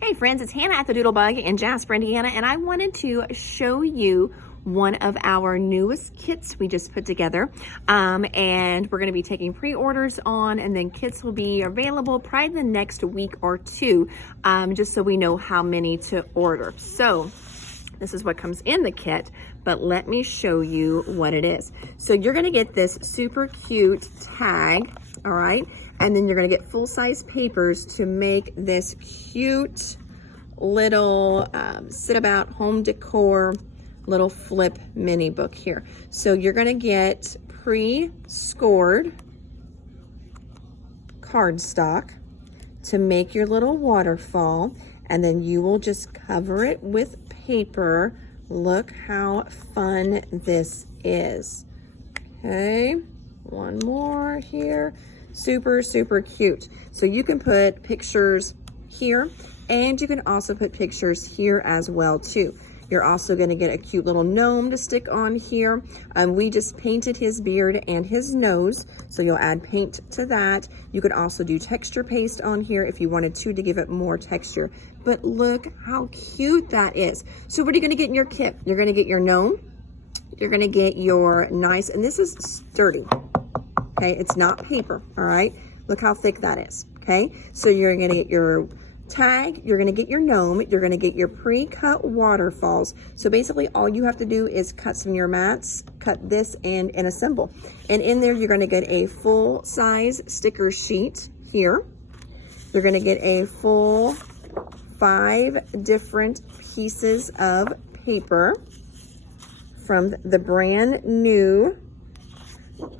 Hey friends, it's Hannah at the Doodlebug in Jasper, Indiana, and I wanted to show you one of our newest kits we just put together. And we're going to be taking pre-orders on, and then kits will be available probably the next week or two, just so we know how many to order. So this is what comes in the kit, but let me show you what it is. So you're going to get this super cute tag, all right? And then you're going to get full-size papers to make this cute little sit-about home decor little flip mini book here. So you're going to get pre-scored cardstock to make your little waterfall, and then you will just cover it with paper. Look how fun this is. Okay, one more here. Super, super cute. So you can put pictures here, and you can also put pictures here as well too. You're also going to get a cute little gnome to stick on here. We just painted his beard and his nose, so you'll add paint to that. You could also do texture paste on here if you wanted to give it more texture. But look how cute that is. So what are you going to get in your kit? You're going to get your gnome. You're going to get your nice, and this is sturdy. Okay, it's not paper, all right? Look how thick that is, okay? So you're gonna get your tag, you're gonna get your gnome, you're gonna get your pre-cut waterfalls. So basically all you have to do is cut some of your mats, cut this and assemble. And in there, you're gonna get a full-size sticker sheet here. You're gonna get a full 5 different pieces of paper from the brand new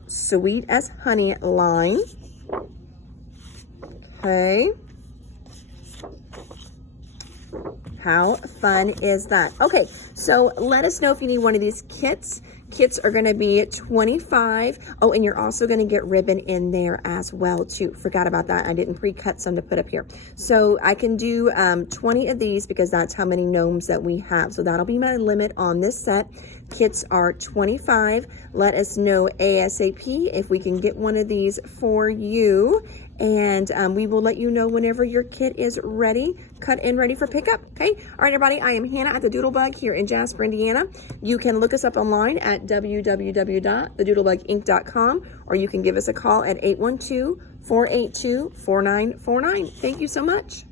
Sweet as Honey line. Okay. How fun is that? Okay, so let us know if you need one of these kits. Kits are going to be $25. Oh, and you're also going to get ribbon in there as well too. Forgot about that. I didn't pre-cut some to put up here. So I can do 20 of these because that's how many gnomes that we have. So that'll be my limit on this set. Kits are $25. Let us know ASAP if we can get one of these for you. And we will let you know whenever your kit is ready, cut and ready for pickup, okay? All right, everybody, I am Hannah at the Doodlebug here in Jasper, Indiana. You can look us up online at www.thedoodlebuginc.com, or you can give us a call at 812-482-4949. Thank you so much.